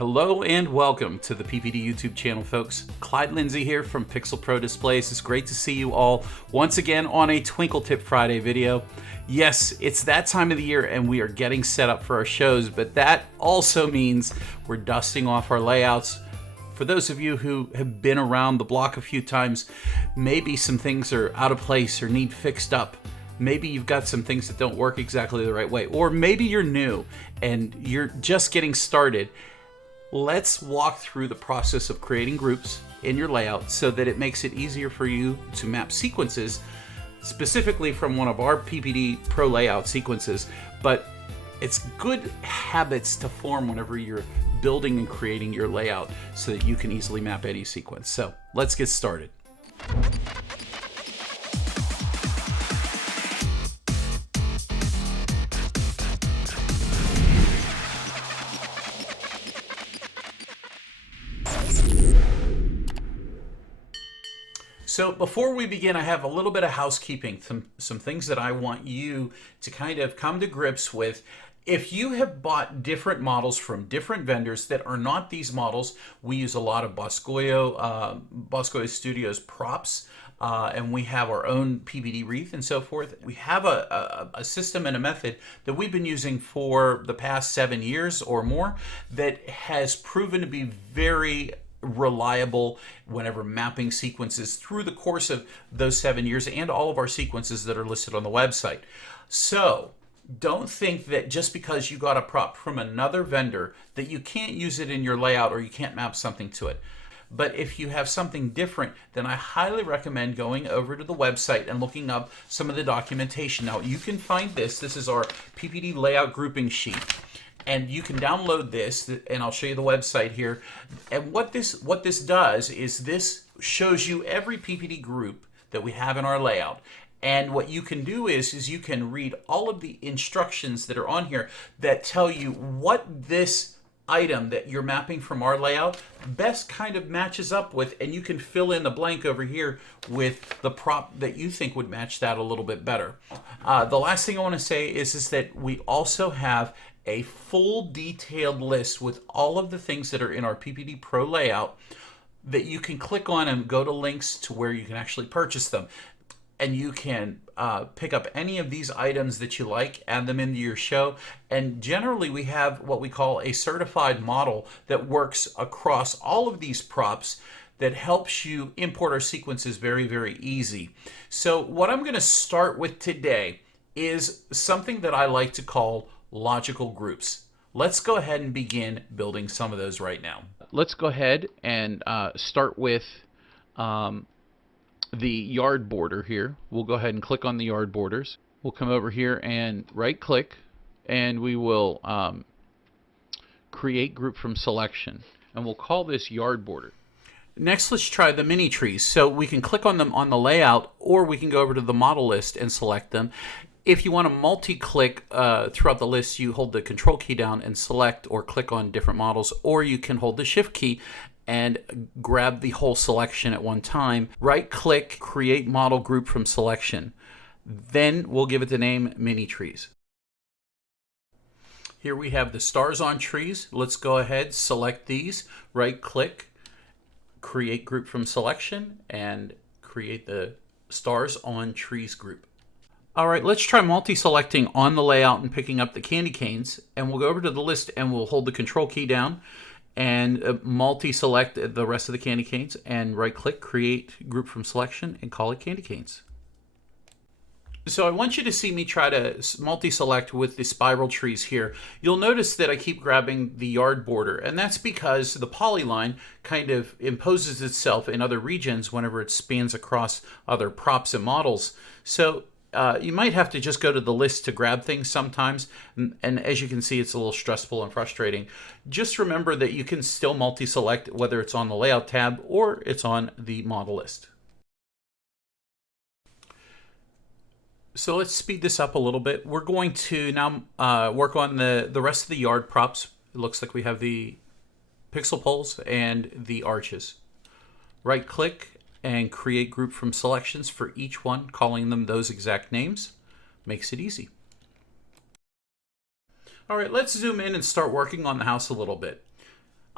Hello and welcome to the PPD YouTube channel, folks. Clyde Lindsay here from Pixel Pro Displays. It's great to see you all once again on a Twinkle Tip Friday video. Yes, it's that time of the year and we are getting set up for our shows, but that also means we're dusting off our layouts. For those of you who have been around the block a few times, maybe some things are out of place or need fixed up. Maybe you've got some things that don't work exactly the right way, or maybe you're new and you're just getting started. Let's walk through the process of creating groups in your layout so that it makes it easier for you to map sequences, specifically from one of our PPD Pro Layout sequences. But it's good habits to form whenever you're building and creating your layout so that you can easily map any sequence. So let's get started. So before we begin, I have a little bit of housekeeping, some things that I want you to kind of come to grips with. If you have bought different models from different vendors that are not these models, we use a lot of Bosco Studios props, and we have our own PPD wreath and so forth. We have a system and a method that we've been using for the past 7 years or more that has proven to be very reliable whenever mapping sequences through the course of those 7 years, and all of our sequences that are listed on the website. So don't think that just because you got a prop from another vendor that you can't use it in your layout or you can't map something to it. But if you have something different, then I highly recommend going over to the website and looking up some of the documentation. Now you can find this is our PPD layout grouping sheet. And you can download this, and I'll show you the website here. And what this does is this shows you every PPD group that we have in our layout. And what you can do is you can read all of the instructions that are on here that tell you what this item that you're mapping from our layout best kind of matches up with, and you can fill in the blank over here with the prop that you think would match that a little bit better. The last thing I want to say is that we also have a full detailed list with all of the things that are in our PPD Pro layout that you can click on and go to links to where you can actually purchase them. And you can pick up any of these items that you like, add them into your show. And generally we have what we call a certified model that works across all of these props that helps you import our sequences very, very easy. So what I'm going to start with today is something that I like to call logical groups. Let's go ahead and begin building some of those right now. Let's go ahead and start with the yard border here. We'll go ahead and click on the yard borders. We'll come over here and right click, and we will create group from selection, and we'll call this yard border. Next, let's try the mini trees. So we can click on them on the layout, or we can go over to the model list and select them. If you want to multi-click throughout the list, you hold the control key down and select or click on different models, or you can hold the shift key and grab the whole selection at one time. Right-click, create model group from selection. Then we'll give it the name mini trees. Here we have the stars on trees. Let's go ahead, select these, right-click, create group from selection, and create the stars on trees group. All right, let's try multi-selecting on the layout and picking up the candy canes, and we'll go over to the list and we'll hold the control key down and multi-select the rest of the candy canes and right-click, create group from selection, and call it candy canes. So I want you to see me try to multi-select with the spiral trees here. You'll notice that I keep grabbing the yard border, and that's because the polyline kind of imposes itself in other regions whenever it spans across other props and models. So you might have to just go to the list to grab things sometimes, and as you can see, it's a little stressful and frustrating. Just remember that you can still multi-select whether it's on the layout tab or it's on the model list. So let's speed this up a little bit. We're going to now work on the rest of the yard props. It looks like we have the pixel poles and the arches. Right click and create group from selections for each one, calling them those exact names. Makes it easy. All right, let's zoom in and start working on the house a little bit.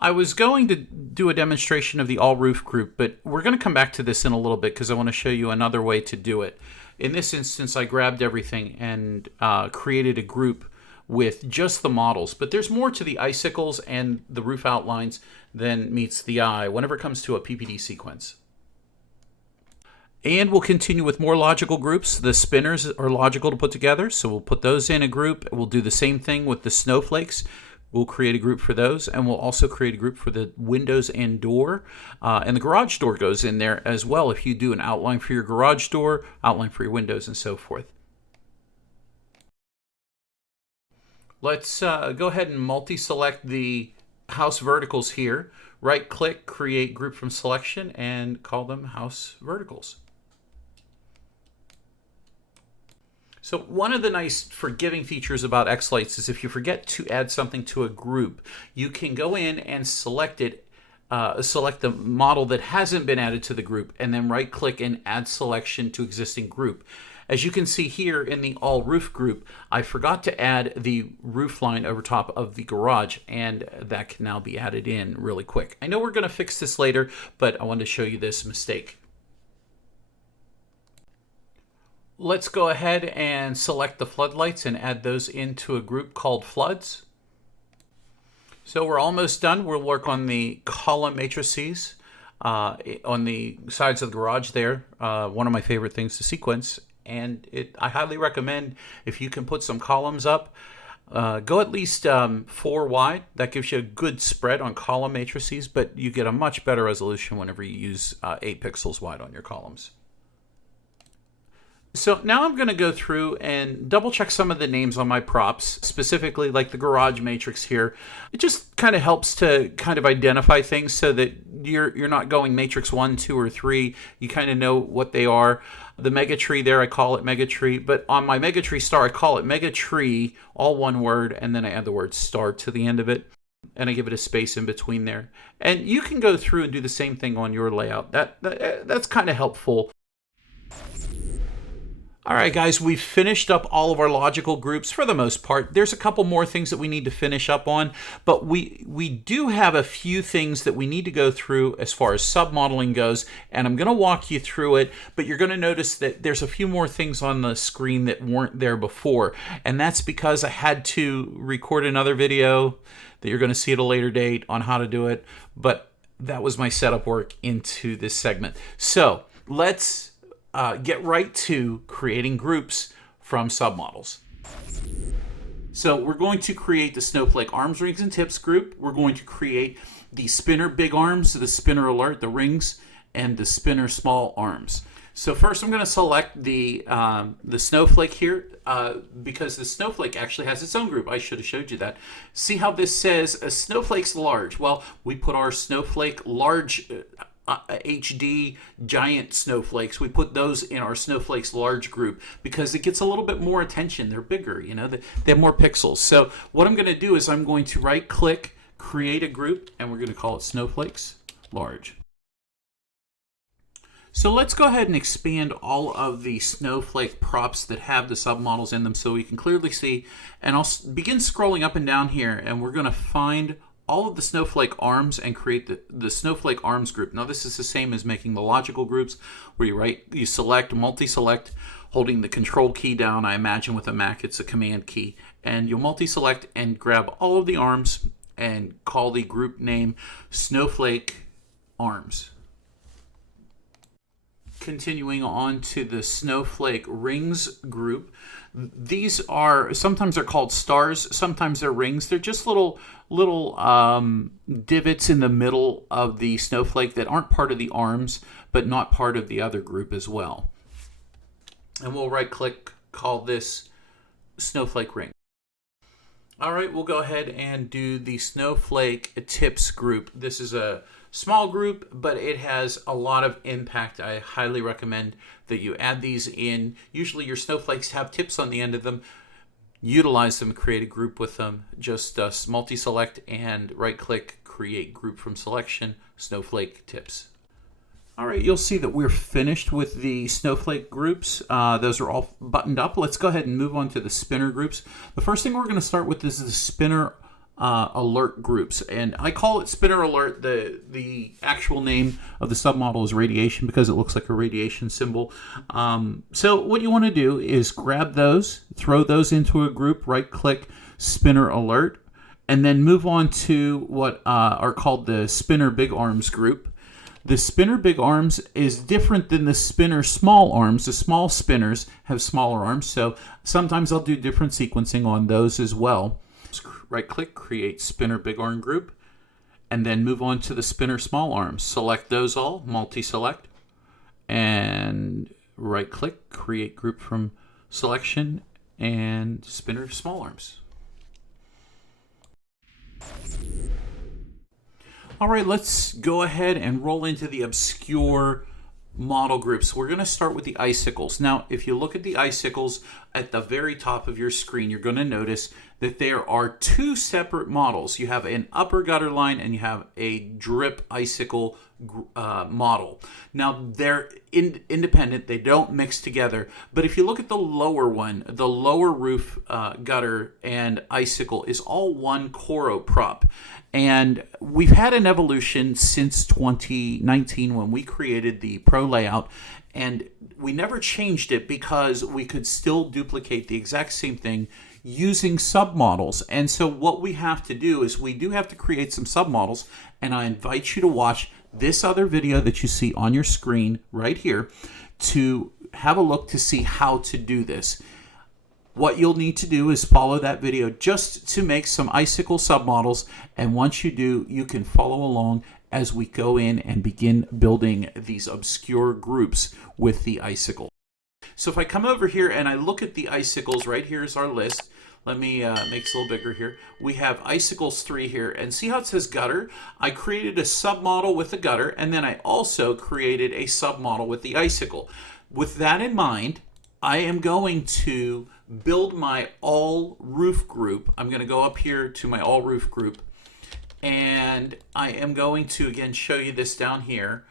I was going to do a demonstration of the all roof group, but we're going to come back to this in a little bit because I want to show you another way to do it. In this instance, I grabbed everything and created a group with just the models, but there's more to the icicles and the roof outlines than meets the eye whenever it comes to a PPD sequence. And we'll continue with more logical groups. The spinners are logical to put together, so we'll put those in a group. We'll do the same thing with the snowflakes. We'll create a group for those, and we'll also create a group for the windows and door. And the garage door goes in there as well if you do an outline for your garage door, outline for your windows, and so forth. Let's go ahead and multi-select the house verticals here. Right-click, create group from selection, and call them house verticals. So one of the nice forgiving features about xLights is if you forget to add something to a group, you can go in and select it, select the model that hasn't been added to the group, and then right-click and add selection to existing group. As you can see here in the all roof group, I forgot to add the roof line over top of the garage, and that can now be added in really quick. I know we're going to fix this later, but I wanted to show you this mistake. Let's go ahead and select the floodlights and add those into a group called floods. So we're almost done. We'll work on the column matrices on the sides of the garage there. One of my favorite things to sequence. And I highly recommend if you can put some columns up, go at least 4 wide. That gives you a good spread on column matrices, but you get a much better resolution whenever you use 8 pixels wide on your columns. So now I'm going to go through and double check some of the names on my props, specifically like the garage matrix here. It just kind of helps to kind of identify things so that you're not going matrix 1, 2, or 3. You kind of know what they are. The mega tree there, I call it mega tree, but on my mega tree star, I call it mega tree, all one word, and then I add the word star to the end of it, and I give it a space in between there. And you can go through and do the same thing on your layout. That's kind of helpful. All right, guys, we've finished up all of our logical groups for the most part. There's a couple more things that we need to finish up on, but we do have a few things that we need to go through as far as submodeling goes, and I'm going to walk you through it, but you're going to notice that there's a few more things on the screen that weren't there before, and that's because I had to record another video that you're going to see at a later date on how to do it, but that was my setup work into this segment. So let's get right to creating groups from submodels. So we're going to create the snowflake arms, rings, and tips group. We're going to create the spinner big arms, the spinner alert, the rings, and the spinner small arms. So first I'm going to select the snowflake here because the snowflake actually has its own group. I should have showed you that. See how this says snowflakes large? Well, we put our snowflake large HD giant snowflakes. We put those in our snowflakes large group because it gets a little bit more attention. They're bigger, you know, they have more pixels. So what I'm going to do is I'm going to right click, create a group, and we're going to call it snowflakes large. So let's go ahead and expand all of the snowflake props that have the submodels in them so we can clearly see. And I'll begin scrolling up and down here, and we're going to find all of the snowflake arms and create the snowflake arms group. Now this is the same as making the logical groups where you select, multi-select, holding the control key down. I imagine with a Mac it's a command key. And you'll multi-select and grab all of the arms and call the group name snowflake arms. Continuing on to the snowflake rings group. These are, sometimes they're called stars, sometimes they're rings. They're just little divots in the middle of the snowflake that aren't part of the arms, but not part of the other group as well. And we'll right click, call this snowflake ring. All right, we'll go ahead and do the snowflake tips group. This is a small group, but it has a lot of impact. I highly recommend that you add these in. Usually your snowflakes have tips on the end of them. Utilize them, create a group with them. Just multi-select and right-click, create group from selection, snowflake tips. All right, you'll see that we're finished with the snowflake groups. Those are all buttoned up. Let's go ahead and move on to the spinner groups. The first thing we're going to start with is the spinner alert groups. And I call it spinner alert. The actual name of the submodel is radiation because it looks like a radiation symbol. So what you want to do is grab those, throw those into a group, right click spinner alert, and then move on to what are called the spinner big arms group. The spinner big arms is different than the spinner small arms. The small spinners have smaller arms, so sometimes I'll do different sequencing on those as well. Right click, create spinner big arm group, and then move on to the spinner small arms. Select those all, multi-select, and right click, create group from selection, and spinner small arms. All right, let's go ahead and roll into the obscure model groups. We're going to start with the icicles. Now, if you look at the icicles at the very top of your screen, you're going to notice that there are two separate models. You have an upper gutter line and you have a drip icicle model. Now, they're independent. They don't mix together. But if you look at the lower one, the lower roof gutter and icicle is all one Coro prop. And we've had an evolution since 2019 when we created the Pro Layout, and we never changed it because we could still duplicate the exact same thing using submodels. And so what we have to do is we do have to create some submodels, and I invite you to watch this other video that you see on your screen right here to have a look to see how to do this. What you'll need to do is follow that video just to make some icicle submodels, and once you do, you can follow along as we go in and begin building these obscure groups with the icicle. So if I come over here and I look at the icicles, right here is our list. Let me make this a little bigger here. We have icicles 3 here, and see how it says gutter? I created a submodel with the gutter, and then I also created a submodel with the icicle. With that in mind, I am going to build my all roof group. I'm going to go up here to my all roof group, and I am going to again show you this down here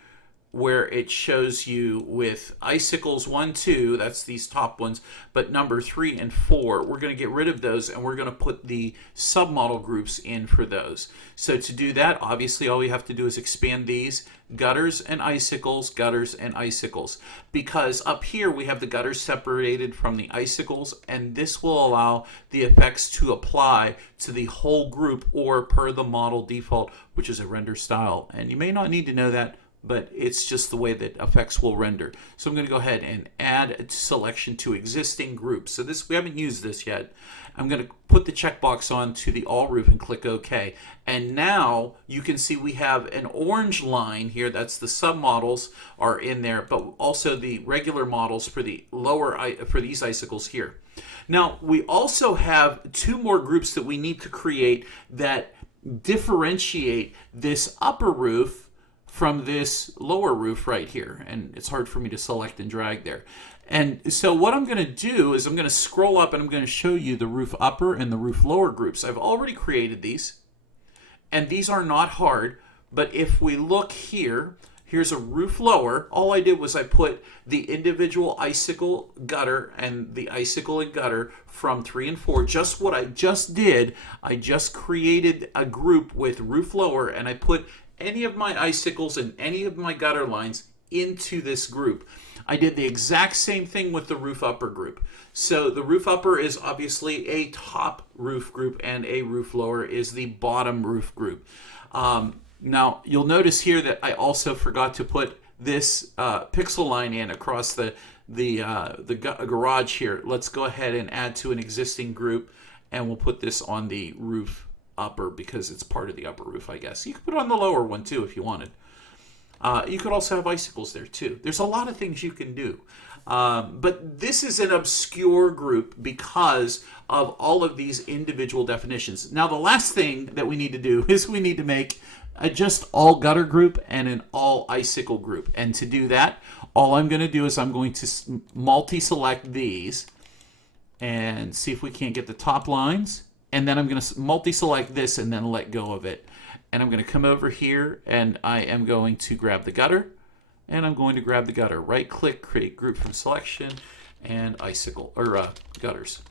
where it shows you with icicles 1, 2, that's these top ones, but number 3 and 4, we're going to get rid of those and we're going to put the submodel groups in for those. So to do that, obviously all we have to do is expand these gutters and icicles, because up here we have the gutters separated from the icicles, and this will allow the effects to apply to the whole group or per the model default, which is a render style. And you may not need to know that, but it's just the way that effects will render. So I'm going to go ahead and add a selection to existing groups. So this, we haven't used this yet. I'm going to put the checkbox on to the all roof and click OK. And now you can see we have an orange line here. That's the submodels are in there, but also the regular models for the lower for these icicles here. Now we also have 2 more groups that we need to create that differentiate this upper roof from this lower roof right here, and it's hard for me to select and drag there. And so what I'm going to do is I'm going to scroll up and I'm going to show you the roof upper and the roof lower groups. I've already created these, and these are not hard, but if we look here, here's a roof lower. All I did was I put the individual icicle gutter and the icicle and gutter from 3 and 4. Just what I just did, I just created a group with roof lower, and I put any of my icicles and any of my gutter lines into this group. I did the exact same thing with the roof upper group. So the roof upper is obviously a top roof group, and a roof lower is the bottom roof group. Now you'll notice here that I also forgot to put this pixel line in across the garage here. Let's go ahead and add to an existing group, and we'll put this on the roof upper because it's part of the upper roof, I guess. You could put it on the lower one too if you wanted. You could also have icicles there too. There's a lot of things you can do. But this is an obscure group because of all of these individual definitions. Now the last thing that we need to do is we need to make a just all gutter group and an all icicle group. And to do that, all I'm going to do is I'm going to multi-select these and see if we can't get the top lines. And then I'm going to multi-select this and then let go of it. And I'm going to come over here and I am going to grab the gutter. And I'm going to grab the gutter. Right click, create group from selection, and icicle, or gutters.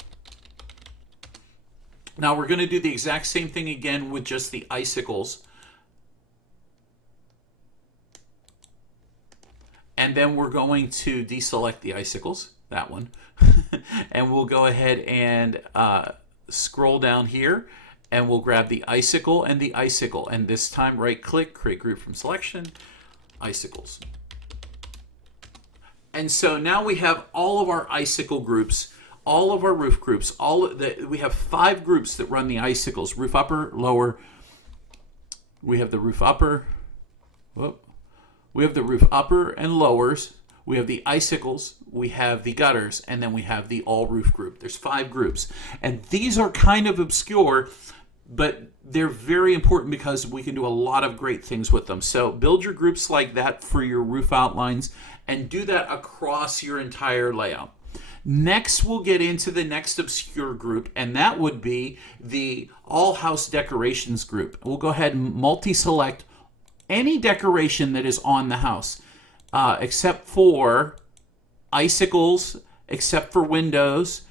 Now we're going to do the exact same thing again with just the icicles. And then we're going to deselect the icicles, that one. And we'll go ahead and scroll down here, and we'll grab the icicle and the icicle. And this time right click, create group from selection, icicles. And so now we have all of our icicle groups, all of our roof groups, we have 5 groups that run the icicles: roof upper, lower. We have the roof upper. Whoop. We have the roof upper and lowers. We have the icicles. We have the gutters, and then we have the all roof group. There's 5 groups, and these are kind of obscure, but they're very important because we can do a lot of great things with them. So build your groups like that for your roof outlines, and do that across your entire layout. Next, we'll get into the next obscure group, and that would be the all house decorations group. We'll go ahead and multi-select any decoration that is on the house, except for icicles, except for windows,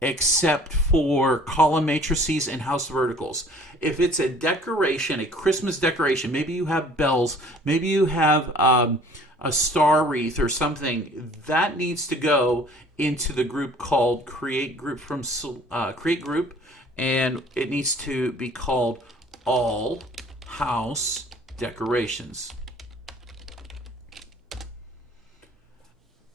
except for column matrices and house verticals. If it's a decoration, a Christmas decoration, maybe you have bells, maybe you have a star wreath or something, that needs to go into the group called create group, and it needs to be called all house decorations.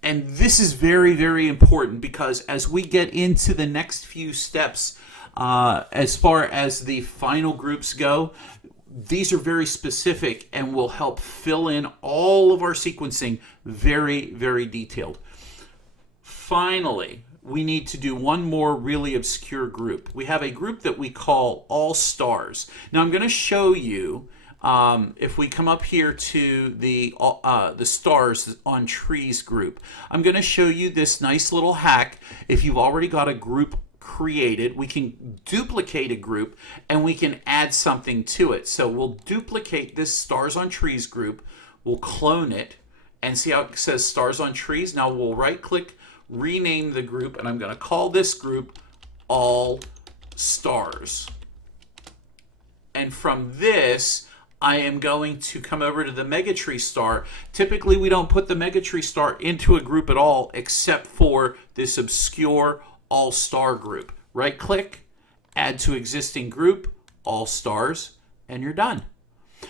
And this is very, very important because as we get into the next few steps, as far as the final groups go, these are very specific and will help fill in all of our sequencing very, very detailed. Finally, we need to do one more really obscure group. We have a group that we call all stars. Now I'm going to show you, if we come up here to the stars on trees group, I'm going to show you this nice little hack. If you've already got a group created, we can duplicate a group and we can add something to it. So we'll duplicate this stars on trees group, we'll clone it, and see how it says stars on trees. Now we'll right click, rename the group, and I'm going to call this group all stars. And from this, I am going to come over to the Megatree star. Typically, we don't put the Megatree star into a group at all, except for this obscure all-star group. Right click, add to existing group, all stars, and you're done.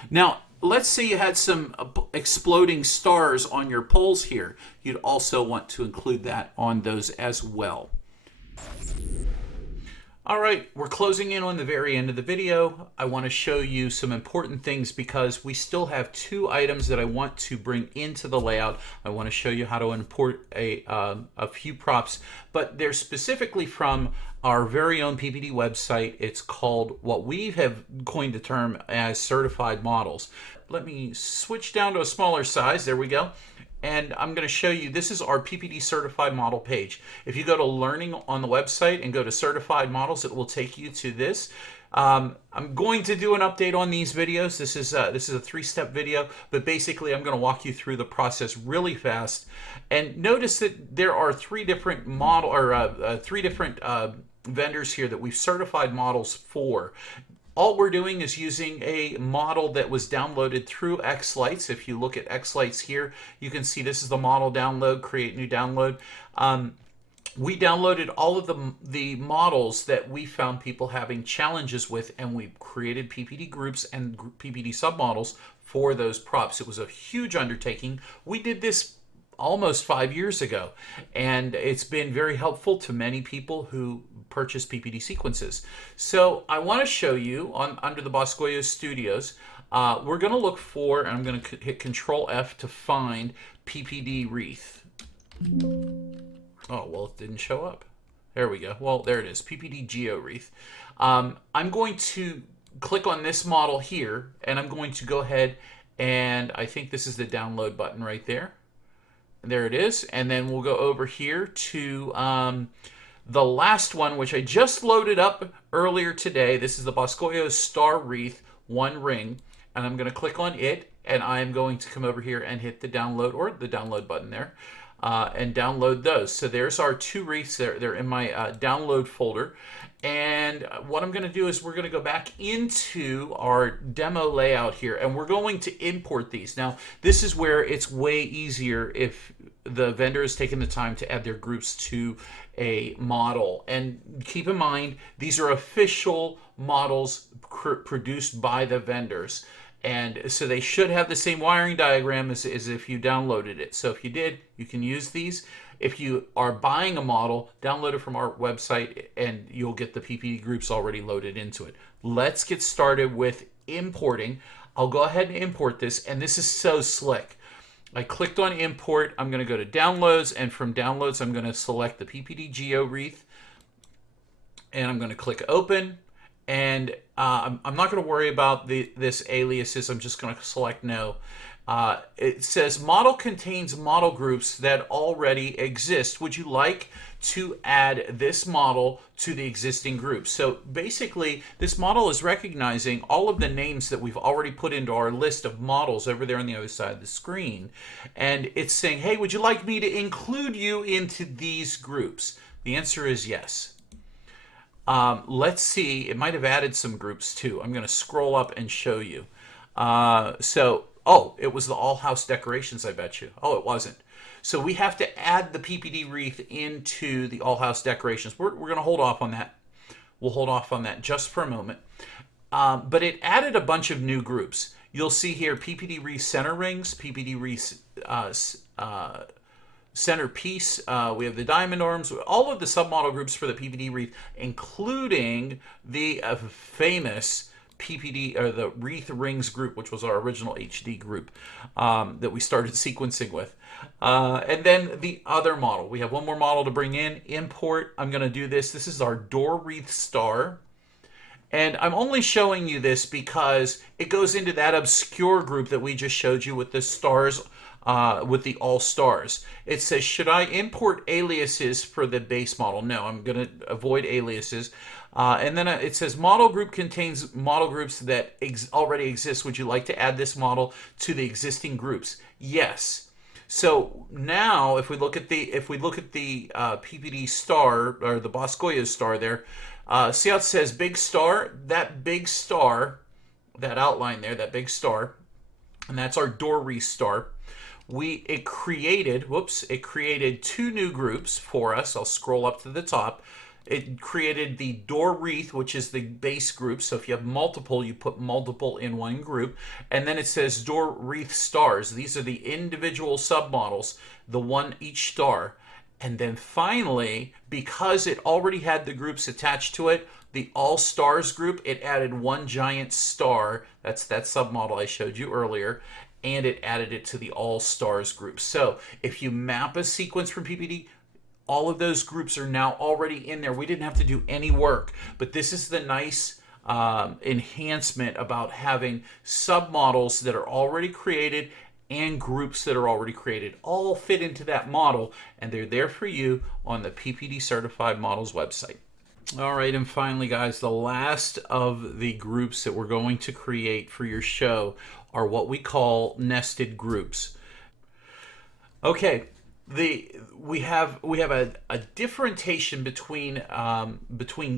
Now, let's say you had some exploding stars on your poles here. You'd also want to include that on those as well. All right, we're closing in on the very end of the video. I want to show you some important things because we still have 2 items that I want to bring into the layout. I want to show you how to import a few props, but they're specifically from our very own PPD website. It's called, what we have coined the term as certified models. Let me switch down to a smaller size. There we go. And I'm going to show you, this is our PPD Certified Model page. If you go to Learning on the website and go to Certified Models, it will take you to this. I'm going to do an update on these videos. This is a 3-step video, but basically I'm going to walk you through the process really fast. And notice that there are 3 different vendors here that we've certified models for. All we're doing is using a model that was downloaded through xLights. If you look at xLights here, you can see this is the model download, create new download. We downloaded all of the models that we found people having challenges with, and we created PPD groups and PPD submodels for those props. It was a huge undertaking. We did this almost 5 years ago, and it's been very helpful to many people who purchase PPD sequences. So I want to show you under the Boscoyo Studios, we're going to look for, and I'm going to hit Control F to find PPD wreath. Oh, well, it didn't show up. There we go. Well, there it is, PPD Geo wreath. I'm going to click on this model here, and I'm going to go ahead, and I think this is the download button right there. There it is. And then we'll go over here to the last one, which I just loaded up earlier today. This is the Boscoyo Star Wreath 1 ring. And I'm going to click on it, and I'm going to come over here and hit the download, or the download button there. and download those. So there's our 2 wreaths. They're in my download folder. And what I'm going to do is we're going to go back into our demo layout here, and we're going to import these. Now, this is where it's way easier if the vendor has taken the time to add their groups to a model. And keep in mind, these are official models produced by the vendors. And so they should have the same wiring diagram as if you downloaded it. So if you did, you can use these. If you are buying a model, download it from our website and you'll get the PPD groups already loaded into it. Let's get started with importing. I'll go ahead and import this, and this is so slick. I clicked on import. I'm going to go to downloads, and from downloads, I'm going to select the PPD Geo wreath, and I'm going to click open. And I'm not going to worry about this aliases. I'm just going to select no. It says model contains model groups that already exist. Would you like to add this model to the existing group? So basically, this model is recognizing all of the names that we've already put into our list of models over there on the other side of the screen. And it's saying, hey, would you like me to include you into these groups? The answer is yes. Let's see, it might have added some groups too. I'm going to scroll up and show you. Oh, it was the all house decorations, I bet you. Oh, it wasn't. So we have to add the PPD wreath into the all house decorations. We're going to hold off on that. We'll hold off on that just for a moment. But it added a bunch of new groups. You'll see here PPD wreath center rings, PPD wreath centerpiece. We have the diamond arms, all of the submodel groups for the PPD wreath, including the famous PPD or the wreath rings group, which was our original HD group that we started sequencing with. And then the other model. We have one more model to bring in. Import. I'm going to do this. This is our door wreath star. And I'm only showing you this because it goes into that obscure group that we just showed you with the stars, with the all stars. It says, should I import aliases for the base model? No, I'm going to avoid aliases. And then it says model group contains model groups that already exist. Would you like to add this model to the existing groups? Yes. So now if we look at the PPD star, or the Boscoyo star there, see how it says big star? That big star, that outline there, that big star, and that's our door wreath star. It created 2 new groups for us. I'll scroll up to the top. It created the door wreath, which is the base group. So if you have multiple, you put multiple in one group. And then it says door wreath stars. These are the individual submodels, the one each star. And then finally, because it already had the groups attached to it, the all stars group, it added one giant star. That's that submodel I showed you earlier. And it added it to the all stars group. So if you map a sequence from PPD, all of those groups are now already in there. We didn't have to do any work, but this is the nice enhancement about having submodels that are already created and groups that are already created all fit into that model, and they're there for you on the PPD Certified Models website. All right, and finally, guys, the last of the groups that we're going to create for your show are what we call nested groups. Okay. We have a differentiation between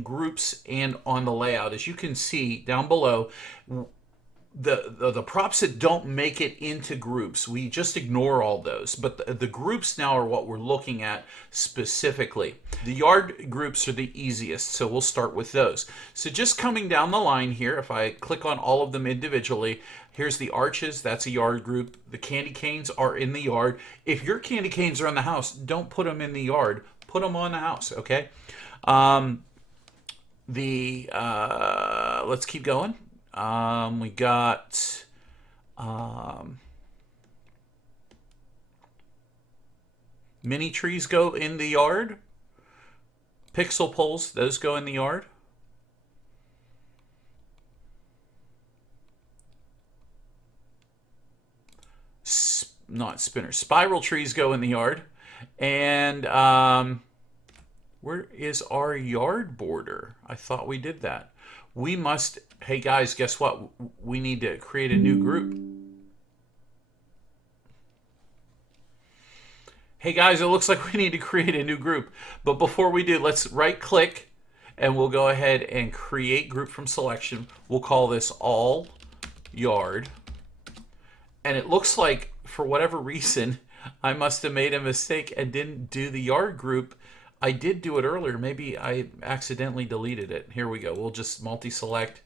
groups and on the layout. As you can see down below, the props that don't make it into groups, we just ignore all those. But the groups now are what we're looking at specifically. The yard groups are the easiest, so we'll start with those. So just coming down the line here, if I click on all of them individually, here's the arches, that's a yard group. The candy canes are in the yard. If your candy canes are in the house, don't put them in the yard. Put them on the house, okay? Let's keep going. We got mini trees go in the yard. Pixel poles, those go in the yard. Not spinners. Spiral trees go in the yard. And where is our yard border? I thought we did that. We must, hey guys, guess what? We need to create a new group. Hey guys, it looks like we need to create a new group. But before we do, let's right click and we'll go ahead and create group from selection. We'll call this all yard. And it looks like for whatever reason, I must have made a mistake and didn't do the yard group. I did do it earlier. Maybe I accidentally deleted it. Here we go. We'll just multi-select,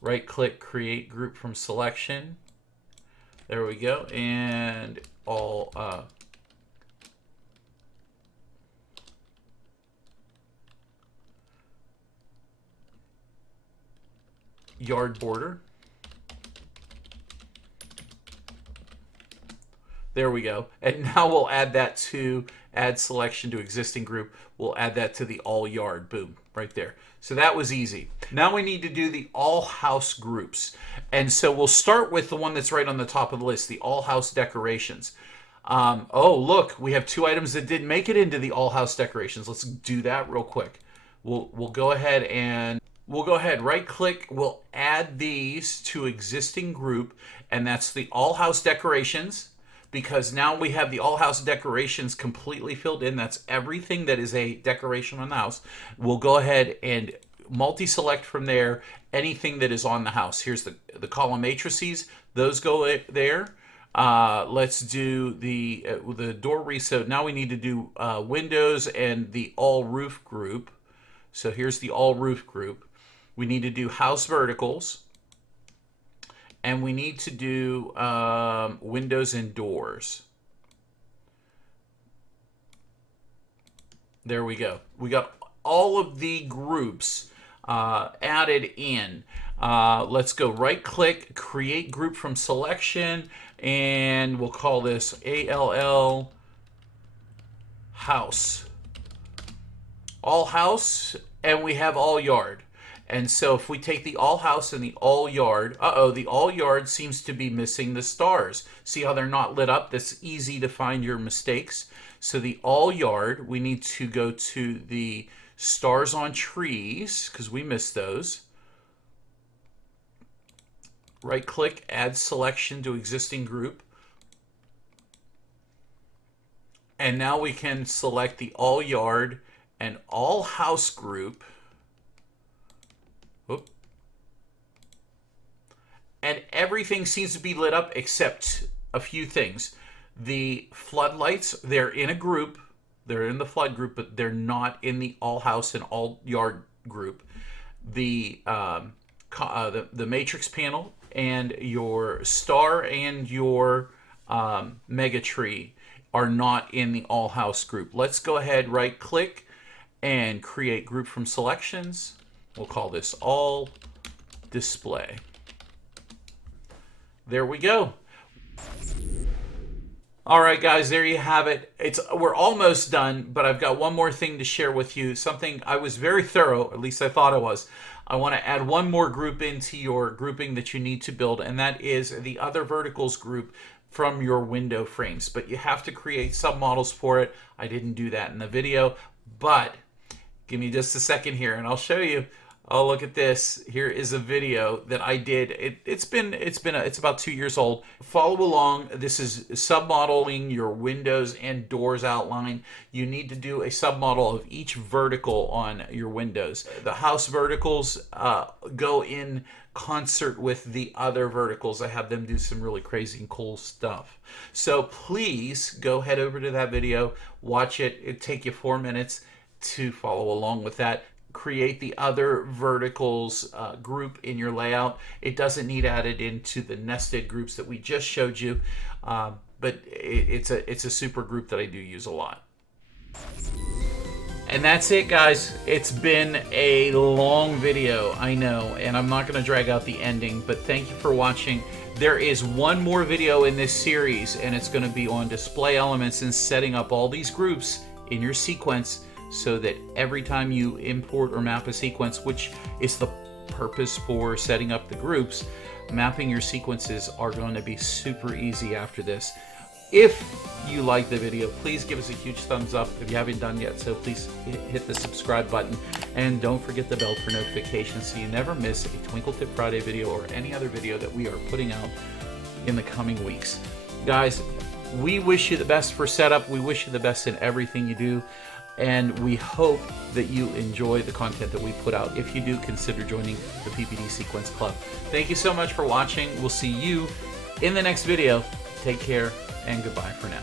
right click, create group from selection. There we go. And all yard border. There we go. And now we'll add that to add selection to existing group. We'll add that to the all yard. Boom, right there. So that was easy. Now we need to do the all house groups. And so we'll start with the one that's right on the top of the list, the all house decorations. Oh, look, we have 2 items that didn't make it into the all house decorations. Let's do that real quick. We'll go ahead and right click. We'll add these to existing group, and that's the all house decorations. Because now we have the all house decorations completely filled in. That's everything that is a decoration on the house. We'll go ahead and multi-select from there anything that is on the house. Here's the column matrices. Those go there. Let's do the door reset. Now we need to do windows and the all roof group. So here's the all roof group. We need to do house verticals. And we need to do windows and doors. There we go. We got all of the groups added in. Let's go right click, create group from selection, and we'll call this ALL house. All house, and we have all yard. And so if we take the all house and the all yard, the all yard seems to be missing the stars. See how they're not lit up? That's easy to find your mistakes. So the all yard, we need to go to the stars on trees because we missed those. Right click, add selection to existing group. And now we can select the all yard and all house group. And everything seems to be lit up except a few things. The floodlights, they're in a group. They're in the flood group, but they're not in the all house and all yard group. The matrix panel and your star and your mega tree are not in the all house group. Let's go ahead, right click, and create group from selections. We'll call this all display. There we go. All right, guys, there you have it. We're almost done, but I've got one more thing to share with you. Something I was very thorough, at least I thought I was. I want to add one more group into your grouping that you need to build, and that is the other verticals group from your window frames. But you have to create submodels for it. I didn't do that in the video, but give me just a second here, and I'll show you. Oh, look at this. Here is a video that I did. It's about 2 years old. Follow along. This is submodeling your windows and doors outline. You need to do a submodel of each vertical on your windows. The house verticals go in concert with the other verticals. I have them do some really crazy and cool stuff. So please go head over to that video, watch it. It'll take you 4 minutes to follow along with that. Create the other verticals group in your layout. It doesn't need added into the nested groups that we just showed you, but it's a super group that I do use a lot. And that's it, guys. It's been a long video, I know, and I'm not going to drag out the ending, but thank you for watching. There is one more video in this series, and it's going to be on display elements and setting up all these groups in your sequence, so that every time you import or map a sequence, which is the purpose for setting up the groups, mapping your sequences are going to be super easy after this. If you like the video, please give us a huge thumbs up. If you haven't done yet, so please hit the subscribe button. And don't forget the bell for notifications so you never miss a Twinkle Tip Friday video or any other video that we are putting out in the coming weeks. Guys, We wish you the best for setup. We wish you the best in everything you do. And we hope that you enjoy the content that we put out. If you do, consider joining the PPD Sequence Club. Thank you so much for watching. We'll see you in the next video. Take care and goodbye for now.